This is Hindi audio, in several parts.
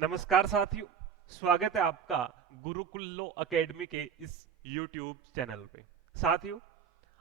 नमस्कार साथियों, स्वागत है आपका गुरुकुल लॉ एकेडमी के इस YouTube चैनल पे। साथियों,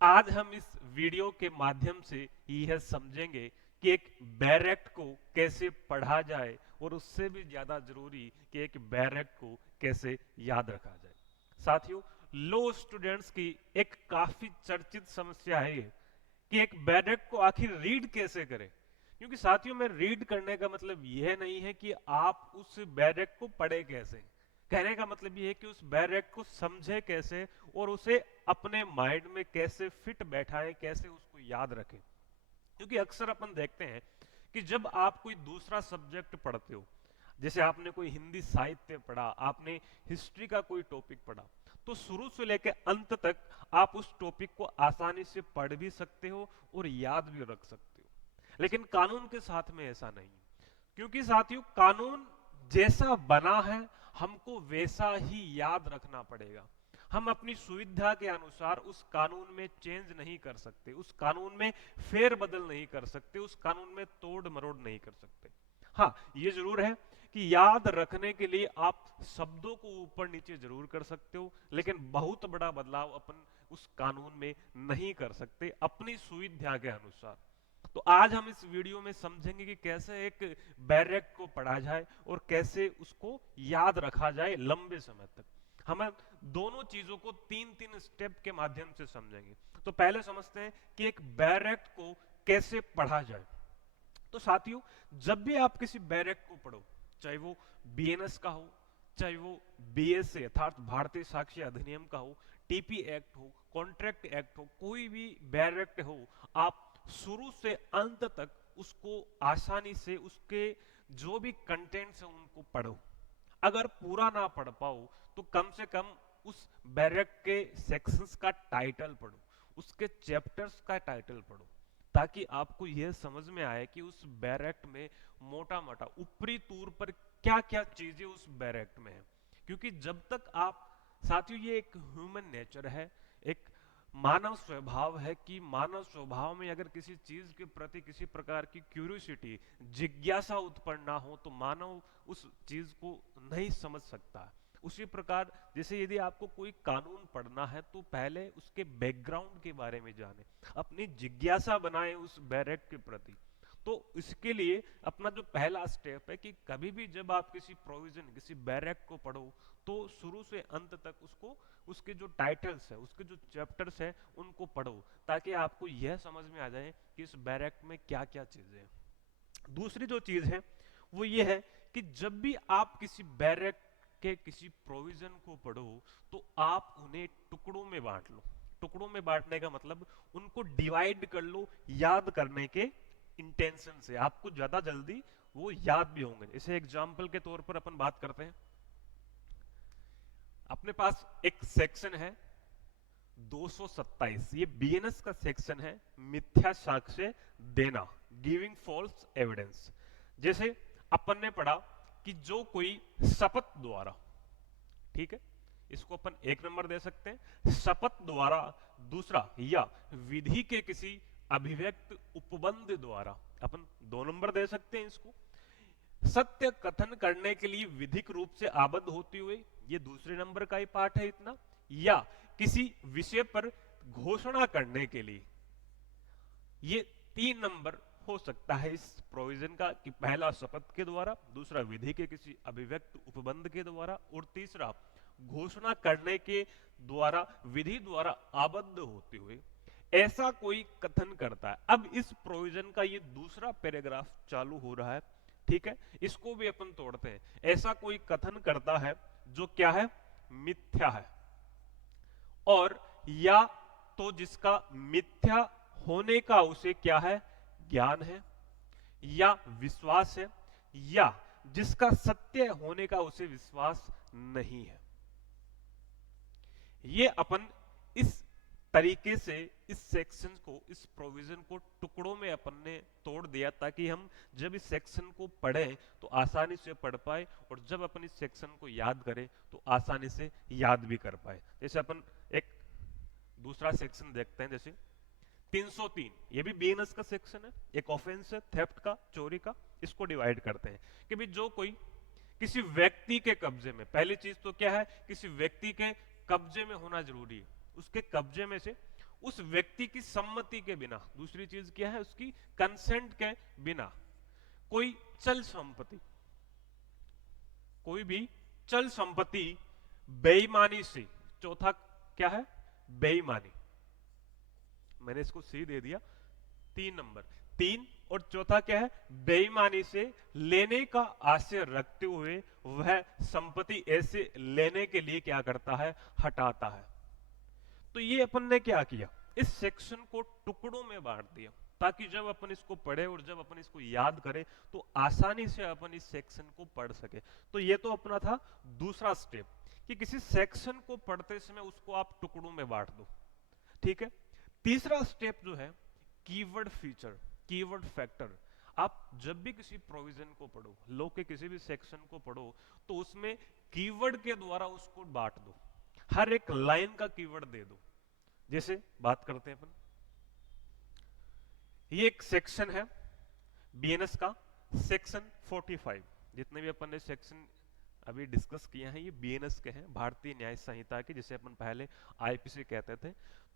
आज हम इस वीडियो के माध्यम से यह समझेंगे कि एक बैरेक्ट को कैसे पढ़ा जाए और उससे भी ज्यादा जरूरी कि एक बैरेक्ट को कैसे याद रखा जाए। साथियों, लॉ स्टूडेंट्स की एक काफी चर्चित समस्या है कि एक बैरेक्ट को आखिर रीड कैसे करें। क्योंकि साथियों में रीड करने का मतलब यह नहीं है कि आप उस बैरेक्ट को पढ़े कैसे। कहने का मतलब यह है कि उस बैरेक्ट को समझे कैसे और उसे अपने माइंड में कैसे फिट बैठाएं, कैसे उसको याद रखें। क्योंकि अक्सर अपन देखते हैं कि जब आप कोई दूसरा सब्जेक्ट पढ़ते हो, जैसे आपने कोई हिंदी साहित्य पढ़ा, आपने हिस्ट्री का कोई टॉपिक पढ़ा, तो शुरू से लेकर अंत तक आप उस टॉपिक को आसानी से पढ़ भी सकते हो और याद भी रख सकते हो। लेकिन कानून के साथ में ऐसा नहीं है। क्योंकि साथियों, कानून जैसा बना है हमको वैसा ही याद रखना पड़ेगा। हम अपनी सुविधा के अनुसार उस कानून में चेंज नहीं कर सकते, उस कानून में फेर बदल नहीं कर सकते, उस कानून में तोड़ मरोड़ नहीं कर सकते। हाँ, ये जरूर है कि याद रखने के लिए आप शब्दों को ऊपर नीचे जरूर कर सकते हो, लेकिन बहुत बड़ा बदलाव अपन उस कानून में नहीं कर सकते अपनी सुविधा के अनुसार। तो आज हम इस वीडियो में समझेंगे कि कैसे एक बैरेक्ट को पढ़ा जाए और कैसे उसको याद रखा जाए लंबे समय तक। हम दोनों चीजों को तीन तीन स्टेप के माध्यम से समझेंगे। तो पहले समझते हैं कि एक बैरेक्ट को कैसे पढ़ा जाए। तो साथियों, जब भी आप किसी बैरेक्ट को पढ़ो, चाहे वो बीएनएस का हो, चाहे वो बीएसए अर्थात भारतीय साक्ष्य अधिनियम का हो, टीपी एक्ट हो, कॉन्ट्रैक्ट एक्ट हो, कोई भी बैरेक्ट हो, आप शुरू से अंत तक उसको आसानी से उसके जो भी कंटेंट्स है उनको पढ़ो। अगर पूरा ना पढ़ पाओ तो कम से कम उस बैरेक्ट के सेक्शंस का टाइटल पढ़ो, उसके चैप्टर्स का टाइटल पढ़ो, ताकि आपको यह समझ में आए कि उस बैरेक्ट में मोटा मोटा ऊपरी तौर पर क्या क्या चीजें उस बैरेक्ट में है। क्योंकि जब तक आप, साथियों, ये एक ह्यूमन नेचर है, एक मानव स्वभाव है कि मानव स्वभाव में अगर किसी चीज के प्रति किसी प्रकार की क्यूरियोसिटी, जिज्ञासा उत्पन्न ना हो तो मानव उस चीज को नहीं समझ सकता। उसी प्रकार जैसे यदि आपको कोई कानून पढ़ना है तो पहले उसके बैकग्राउंड के बारे में जाने, अपनी जिज्ञासा बनाए उस बैरेक्ट के प्रति। तो इसके लिए अपना जो पहला स्टेप है कि कभी भी जब आप किसी प्रोविजन, किसी बैरेक्ट को पढ़ो, तो शुरू से अंत तक उसको, उसके जो टाइटल्स है, उसके जो चैप्टर्स है, उनको पढ़ो, ताकि आपको यह समझ में आ जाए कि इस बैरेक्ट में क्या क्या चीजें हैं। दूसरी जो चीज है वो ये है कि जब भी आप किसी बैरेक्ट के किसी प्रोविजन को पढ़ो तो आप उन्हें टुकड़ों में बांट लो। टुकड़ों में बांटने का मतलब उनको डिवाइड कर लो याद करने के इंटेंशन से, आपको ज्यादा जल्दी वो याद भी होंगे। इसे एग्जाम्पल के तौर पर अपन बात करते हैं। अपने पास एक सेक्शन है 227, ये बीएनएस का सेक्शन है, मिथ्या साक्ष्य देना, गिविंग फॉल्स एविडेंस। जैसे अपन ने पढ़ा कि जो कोई शपथ द्वारा, ठीक है, इसको अपन एक नंबर दे सकते हैं, शपथ द्वारा, दूसरा या विधि के किसी अभिव्यक्त उपबंध द्वारा, अपन दो नंबर दे सकते हैं इसको। सत्य कथन करने के लिए विधिक रूप से आबद्ध होते हुए, ये दूसरे नंबर का ही पार्ट है इतना। या किसी विषय पर घोषणा करने के लिए, ये तीन नंबर हो सकता है इस प्रोविजन का कि पहला शपथ के द्वारा, दूसरा विधि के किसी अभिव्यक्त उपबंध के द्वारा, और तीसरा घोषणा करने के द्वारा, विधि द्वारा आबद्ध होते हुए ऐसा कोई कथन करता है। अब इस प्रोविजन का ये दूसरा पैराग्राफ चालू हो रहा है, ठीक है, इसको भी अपन तोड़ते हैं। ऐसा कोई कथन करता है जो क्या है, मिथ्या है, और या तो जिसका मिथ्या होने का उसे क्या है, ज्ञान है या विश्वास है, या जिसका सत्य होने का उसे विश्वास नहीं है। ये अपन इस तरीके से इस सेक्शन को, इस प्रोविजन को टुकड़ों में अपन ने तोड़ दिया, ताकि हम जब इस सेक्शन को पढ़ें तो आसानी से पढ़ पाए, और जब अपन इस सेक्शन को याद करें तो आसानी से याद भी कर पाए। जैसे अपन एक दूसरा सेक्शन देखते हैं, जैसे 303, ये भी बीएनएस का सेक्शन है, एक ऑफेंस है थेफ्ट का, चोरी का। इसको डिवाइड करते हैं कि भी जो कोई किसी व्यक्ति के कब्जे में, पहली चीज तो क्या है, किसी व्यक्ति के कब्जे में होना जरूरी है, उसके कब्जे में से उस व्यक्ति की सम्मति के बिना, दूसरी चीज क्या है, उसकी कंसेंट के बिना कोई चल संपत्ति, कोई भी चल संपत्ति बेईमानी से, चौथा क्या है, बेईमानी, मैंने इसको सी दे दिया, 3 नंबर, 3, और चौथा क्या है, बेईमानी से लेने का आशय रखते हुए वह संपत्ति ऐसे लेने के लिए क्या करता है, हटाता है। तो ये अपन ने क्या किया, इस सेक्शन को टुकड़ों में बांट दिया, ताकि जब अपन इसको पढ़े और जब अपन इसको याद करें तो आसानी से अपन इस सेक्शन को पढ़ सके। तो ये तो अपना था दूसरा स्टेप, कि किसी सेक्शन को पढ़ते समय उसको आप टुकड़ों में बांट दो, ठीक है। तीसरा स्टेप जो है, कीवर्ड फीचर, कीवर्ड फैक्टर। आप जब भी किसी प्रोविजन को पढ़ो, लॉ के किसी भी सेक्शन को पढ़ो, तो उसमें कीवर्ड के द्वारा उसको बांट दो, हर एक लाइन का कीवर्ड दे दो। जैसे बात करते हैं अपन, ये एक सेक्शन है बीएनएस का, सेक्शन 45, जितने भी अपन ने सेक्शन अभी डिस्कस किया है ये बीएनएस के हैं, भारतीय न्याय संहिता के, जिसे अपन पहले आईपीसी कहते थे।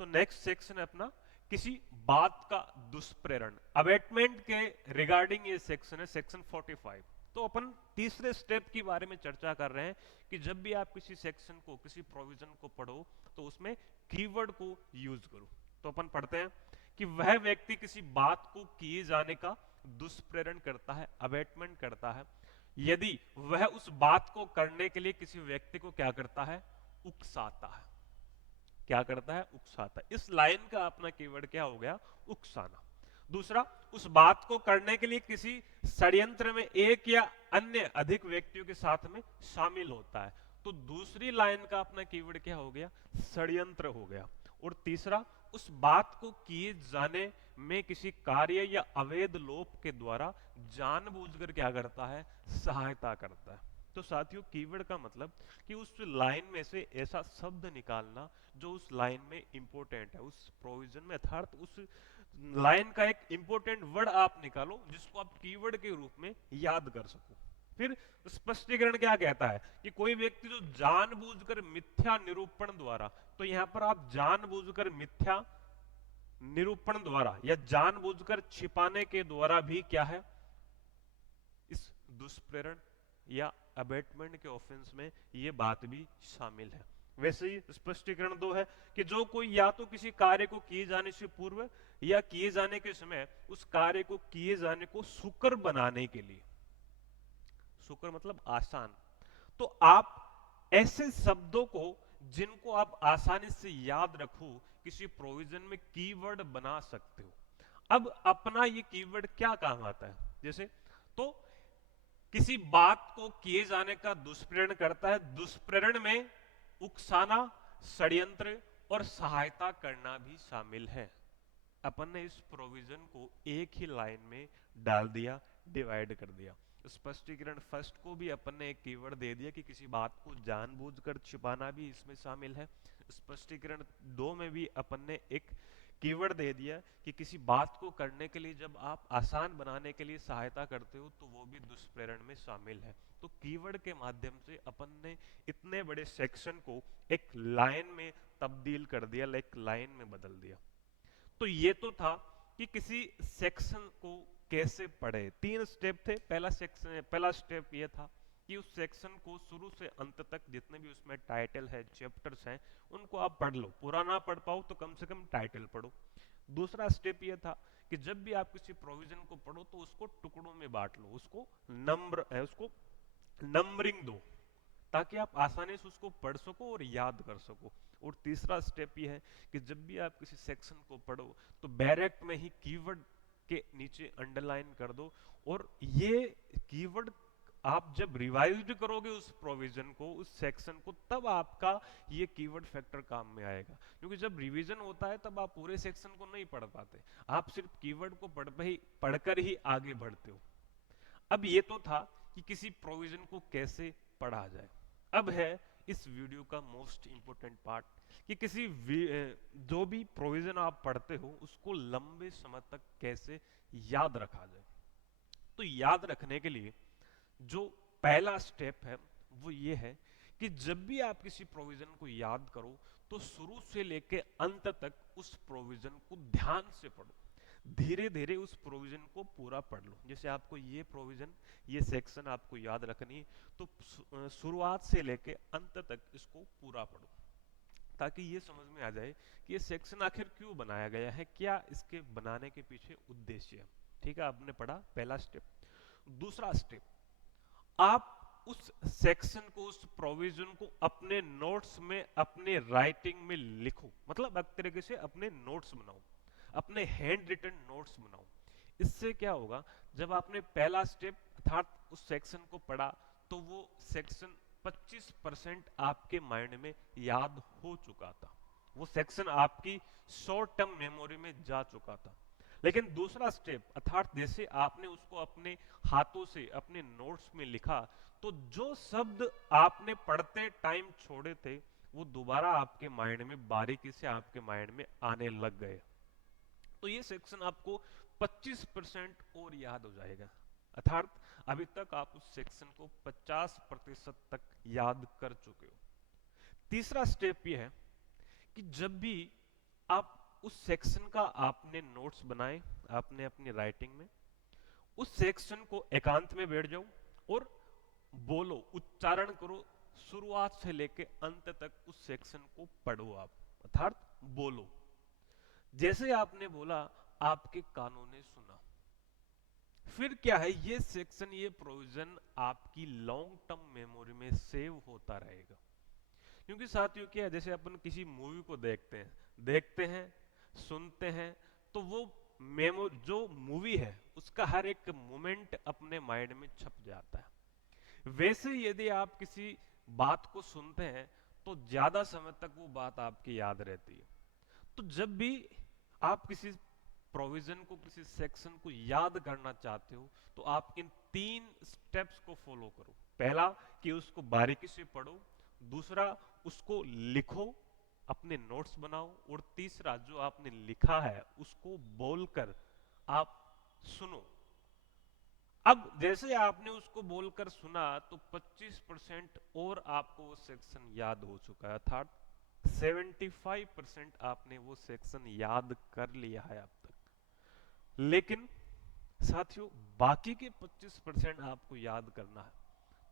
तो नेक्स्ट सेक्शन है अपना किसी बात का दुष्प्रेरण, अबेटमेंट के रिगार्डिंग ये सेक्शन है, सेक्शन 45। तो अपन तीसरे स्टेप के बारे में चर्चा कर रहे हैं कि जब भी आप किसी सेक्शन को, किसी प्रोविजन को पढ़ो तो उसमें कीवर्ड को यूज करो। तो अपन पढ़ते हैं कि वह व्यक्ति किसी बात को किए जाने का दुष्प्रेरण करता है, अबेटमेंट करता है, यदि वह उस बात को करने के लिए किसी व्यक्ति को क्या करता है, उकसाता है। क्या करता है, उकसाता है। इस लाइन का अपना कीवर्ड क्या हो गया, उकसाना। दूसरा, उस बात को करने के लिए किसी षड्यंत्र में एक या अन्य अधिक व्यक्तियों के साथ में शामिल होता है। तो दूसरी लाइन का अपना कीवर्ड क्या हो गया, षड्यंत्र हो गया। और तीसरा, उस बात को किए जाने में किसी कार्य या अवैध लोप के द्वारा जानबूझकर क्या करता है, सहायता करता है। तो साथियों, कीवर्ड का मतलब कि उस लाइन में से ऐसा शब्द निकालना जो उस लाइन में इंपॉर्टेंट है, उस प्रोविजन में, अर्थात उस लाइन का एक इंपॉर्टेंट वर्ड आप निकालो जिसको आप कीवर्ड के रूप में याद कर सको। फिर स्पष्टीकरण क्या कहता है कि कोई व्यक्ति जो जानबूझकर मिथ्या निरूपण द्वारा, तो यहां पर आप जानबूझकर मिथ्या निरूपण द्वारा या जानबूझकर छिपाने के द्वारा भी क्या है, इस दुष्प्रेरण या अबेटमेंट के ऑफेंस में ये बात भी शामिल है। वैसे ही स्पष्टीकरण 2 है कि जो कोई या तो किसी कार्य को किए जाने से पूर्व या किए जाने के समय उस कार्य को किए जाने को सुकर बनाने के लिए, सुकर मतलब आसान, तो आप ऐसे शब्दों को जिनको आप आसानी से याद रखो किसी प्रोविजन में कीवर्ड बना सकते हो। अब अपना ये कीवर्ड क्या काम आता है, जैसे तो किसी बात को किए जाने का दुष्प्रेरण करता है, दुष्प्रेरण में उकसाना, षड्यंत्र और सहायता करना भी शामिल है। अपन ने इस प्रोविजन को एक ही लाइन में डाल दिया, डिवाइड कर दिया। स्पष्टीकरण फर्स्ट को भी अपन ने एक कीवर्ड दे दिया कि किसी बात को जानबूझकर छिपाना भी इसमें शामिल है। स्पष्टीकरण 2 में भी अपन ने एक कीवर्ड दे दिया कि किसी बात को करने के लिए जब आप आसान बनाने के लिए सहायता करते हो तो वो भी दुष्प्रेरण में शामिल है। तो कीवर्ड के माध्यम से अपन ने इतने बड़े सेक्शन को एक लाइन में तब्दील कर दिया, एक लाइन में बदल दिया। तो ये तो था कि किसी सेक्शन को कैसे पढ़े। 3 स्टेप थे। पहला स्टेप ये था कि उस सेक्शन को शुरू से अंत तक जितने भी उसमें टाइटल है, चैप्टर्स हैं, उनको आप पढ़ लो। पूरा ना पढ़ पाओ तो कम से कम टाइटल पढ़ो। दूसरा स्टेप ये था कि जब भी आप किसी प्रोविजन को पढ़ो तो उसको टुकड़ों में बांट लो, उसको नंबरिंग दो, ताकि आप आसानी से उसको पढ़ सको और याद कर सको। और तीसरा स्टेप ये है कि जब भी आप किसी सेक्शन को पढ़ो तो डायरेक्ट में ही कीवर्ड के नीचे अंडरलाइन कर दो। और ये कीवर्ड आप जब रिवाइज करोगे उस प्रोविजन को, उस सेक्शन को, तब आपका ये कीवर्ड फैक्टर काम में आएगा। क्योंकि जब रिवीजन होता है तब आप पूरे सेक्शन को नहीं पढ़ पाते, आप सिर्फ कीवर्ड को पढ़कर ही आगे बढ़ते हो। अब ये तो था कि किसी प्रोविजन को कैसे पढ़ा जाए। अब है इस वीडियो का मोस्ट इंपोर्टेंट पार्ट कि किसी जो भी प्रोविजन आप पढ़ते हो उसको लंबे समय तक कैसे याद रखा जाए। तो याद रखने के लिए जो पहला स्टेप है वो ये है कि जब भी आप किसी प्रोविजन को याद करो तो शुरू से लेके अंत तक उस प्रोविजन को ध्यान से पढ़ो, धीरे धीरे उस प्रोविजन को पूरा पढ़ लो। जैसे आपको ये प्रोविजन, ये सेक्शन आपको याद रखनी है तो शुरुआत से लेके अंत तक इसको पूरा पढ़ो, ताकि ये समझ में आ जाए कि ये सेक्शन आखिर क्यों बनाया गया है, क्या इसके बनाने के पीछे उद्देश्य है। ठीक है, आपने पढ़ा पहला स्टेप। दूसरा स्टेप, आप उस सेक्शन को, उस प्रोविजन को अपने नोट्स में, अपने राइटिंग में लिखो, मतलब एक तरीके से अपने नोट्स बनाओ, अपने हैंड रिटन नोट्स बनाओ। इससे क्या होगा, जब आपने पहला स्टेप अर्थात उस सेक्शन को पढ़ा तो वो सेक्शन 25% आपके माइंड में याद हो चुका था, वो सेक्शन आपकी शॉर्ट टर्म मेमोरी में जा चुका था। लेकिन दूसरा स्टेप अर्थात जैसे आपने उसको अपने हाथों से अपने नोट्स में लिखा तो जो शब्द आपने पढ़ते टाइम छोड़े थे वो दोबारा आपके माइंड में बारीकी से आपके माइंड में आने लग गए। तो ये सेक्शन आपको 25% और याद हो जाएगा, अर्थात अभी तक आप उस सेक्शन को 50% तक याद कर चुके हो। तीसरा स्टेप ये है कि जब भी आप उस सेक्शन का आपने नोट्स बनाए, आपने अपनी राइटिंग में, उस सेक्शन को एकांत में बैठ जाओ और बोलो, उच्चारण करो, शुरुआत से लेके अंत तक उस सेक्शन को पढ़ो आप, अर्थात बोलो। जैसे आपने बोला, आपके कानों ने सुना, फिर क्या है, ये सेक्शन, ये प्रोविजन आपकी लॉन्ग टर्म मेमोरी में सेव होता रहेगा। क्योंकि साथियों क्या है, जैसे अपन किसी मूवी को देखते हैं, सुनते हैं, तो वो मेमो जो मूवी है उसका हर एक मोमेंट अपने माइंड में छप जाता है। वैसे यदि आप किसी बात को सुनते हैं तो ज्यादा समय तक वो बात आपकी याद रहती है। तो जब भी आप किसी प्रोविजन को, किसी सेक्शन को याद करना चाहते हो तो आप इन 3 स्टेप्स को फॉलो करो। पहला कि उसको बारीकी से पढ़ो, दूसरा उसको लिखो, अपने नोट्स बनाओ, और तीसरा जो आपने लिखा है उसको बोलकर आप सुनो। अब जैसे आपने उसको बोलकर सुना तो 25% और आपको वो सेक्शन याद हो चुका है, अर्थात 75% आपने वो सेक्शन याद कर लिया है अब तक। लेकिन साथियों बाकी के 25% आपको याद करना है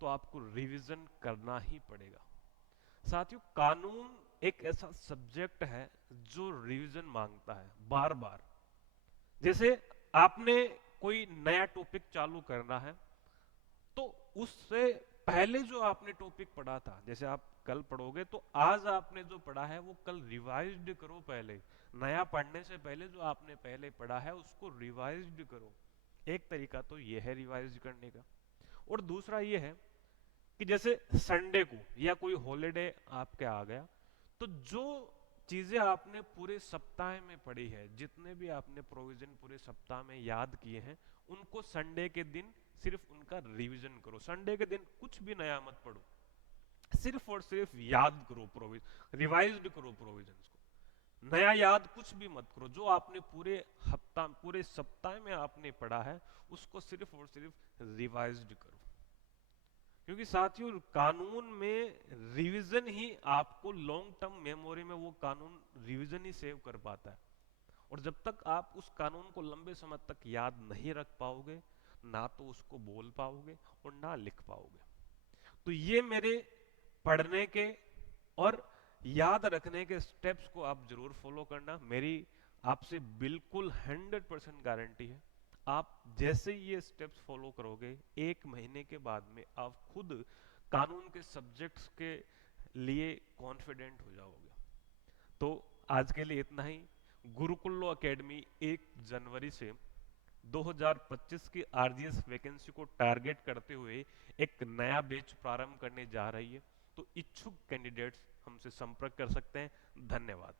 तो आपको रिवीजन करना ही पड़ेगा। साथियों कानून एक ऐसा सब्जेक्ट है जो रिवीजन मांगता है बार बार। जैसे आपने कोई नया टॉपिक चालू करना है तो उससे पहले जो आपने टॉपिक पढ़ा था, जैसे आप कल पढ़ोगे तो आज आपने जो पढ़ा है वो कल रिवाइज्ड करो। पहले नया पढ़ने से पहले जो आपने पहले पढ़ा है उसको रिवाइज्ड करो। एक तरीका तो ये है रिवाइज करने का। और दूसरा ये है कि जैसे संडे को या कोई हॉलिडे आपके आ गया तो जो चीजें आपने पूरे सप्ताह में पढ़ी है, जितने भी आपने प्रोविजन पूरे सप्ताह में याद किए हैं, उनको संडे के दिन सिर्फ उनका रिवीजन करो। संडे के दिन कुछ भी नया मत पढ़ो, सिर्फ और सिर्फ याद करो, प्रोविजन रिवाइज्ड करो, प्रोविजंस को नया याद कुछ भी मत करो। जो आपने पूरे हफ्ता, पूरे सप्ताह में आपने पढ़ा है उसको सिर्फ और सिर्फ रिवाइज्ड करो। क्योंकि साथियों कानून में रिवीजन ही आपको लॉन्ग टर्म मेमोरी में, वो कानून रिवीजन ही सेव कर पाता है। और जब तक आप उस कानून को लंबे समय तक याद नहीं रख पाओगे, ना तो उसको बोल पाओगे और ना लिख पाओगे। तो ये मेरे पढ़ने के और याद रखने के स्टेप्स को आप जरूर फॉलो करना। मेरी आपसे बिल्कुल 100% गारंटी है, आप जैसे ये स्टेप्स फॉलो करोगे 1 महीने के बाद में आप खुद कानून के सब्जेक्ट्स के लिए कॉन्फिडेंट हो जाओगे। तो आज के लिए इतना ही। गुरुकुल लॉ एकेडमी 1 जनवरी से 2025 की आरजीएस वैकेंसी को टारगेट करते हुए एक नया बैच प्रारंभ करने जा रही है। तो इच्छुक कैंडिडेट्स हमसे संपर्क कर सकते हैं। धन्यवाद।